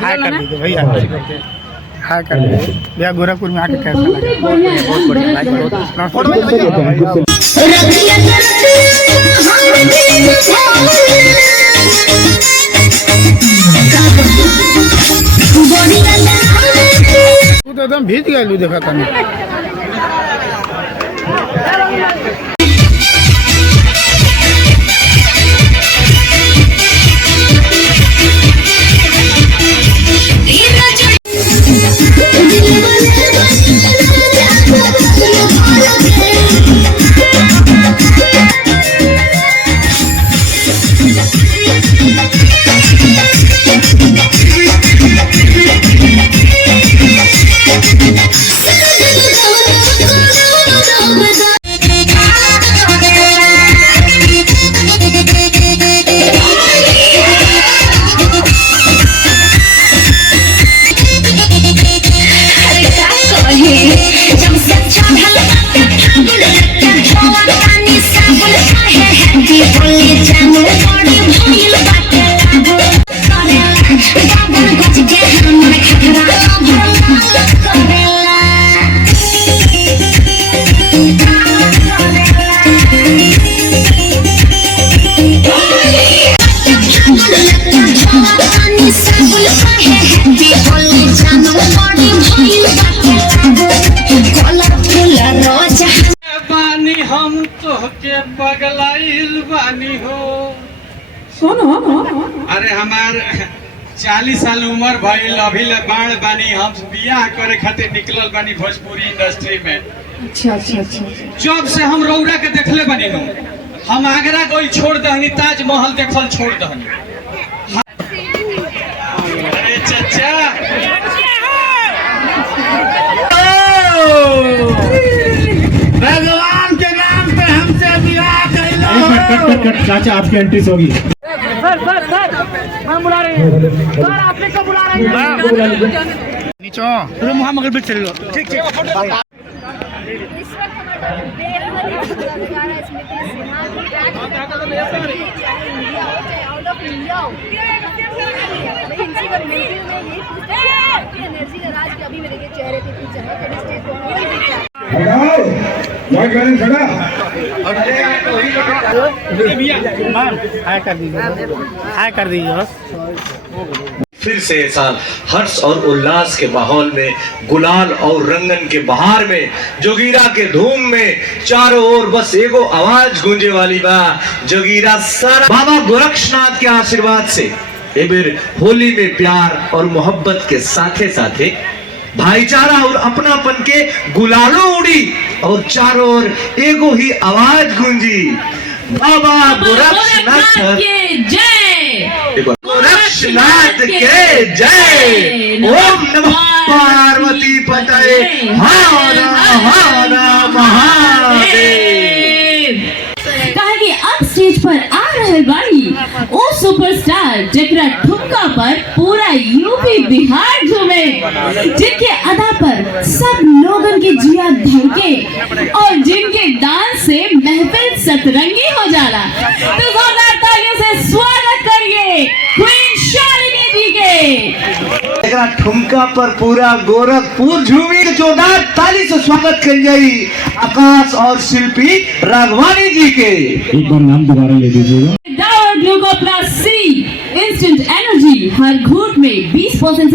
हाय कर दीजिए भैया, हाय कर दीजिए भैया। गोरखपुर में आके कैसा लगा? बहुत बढ़िया। तू तो एकदम भीज गया लू देखा था। हम तो के पगलाइल बानी हो। अरे हमार 40 साल उम्र भइल, अभी ले बाढ़ बानी। हम बियाह करे खातिर निकलल बानी भोजपुरी इंडस्ट्री में। अच्छा। जब से हम रौरा के देखले बानी नो, हम आगरा गई छोड़ दहनी, ताजमहल देखल छोड़ दहनी। अरे चाचा भगवान के नाम पे हमसे बियाह कर। कट चाचा, आपकी एंट्री होगी। सर हम बुला रहे हैं। सर आपने कब बुला रहे हैं? नीचे मोहम्मद बिट चल लो। ठीक हाय कर दीजिए बस। फिर से इस साल हर्ष और उल्लास के माहौल में, गुलाल और रंगन के बहार में, जोगीरा के धूम में चारों ओर बस एगो आवाज गूंजे वाली बा। जोगीरा सारा बाबा गोरक्षनाथ के आशीर्वाद से ए बेर होली में प्यार और मोहब्बत के साथे साथे भाईचारा और अपनापन के गुलालो उड़ी और चारों ओर एगो ही आवाज गूंजी, बाबा गोरक्षनाथ के जय, गोरक्षनाथ के जय। ओम नमः पार्वती पतये हर हर महादेव। कहा कि अब स्टेज पर आ रहे बाड़ी ओ सुपरस्टार जकरा ठुमका पर पूरा यूपी बिहार झूमे, जिनके अदा पर सब लोगन के जिया धड़के और जिनके डांस से महफिल सतरंगी हो जाला। तो जोरदार तालियों से स्वागत करिए क्वीन शालिनी जी के। जकरा ठुमका पर पूरा गोरखपुर झूमी, जोरदार ताली से स्वागत कर जाई आकाश और शिल्पी राघवानी जी के। एक बार नाम दोबारा ले दीजिएगा। ग्लूकोप्लस सी, इंस्टेंट एनर्जी, हर घूंट में 20%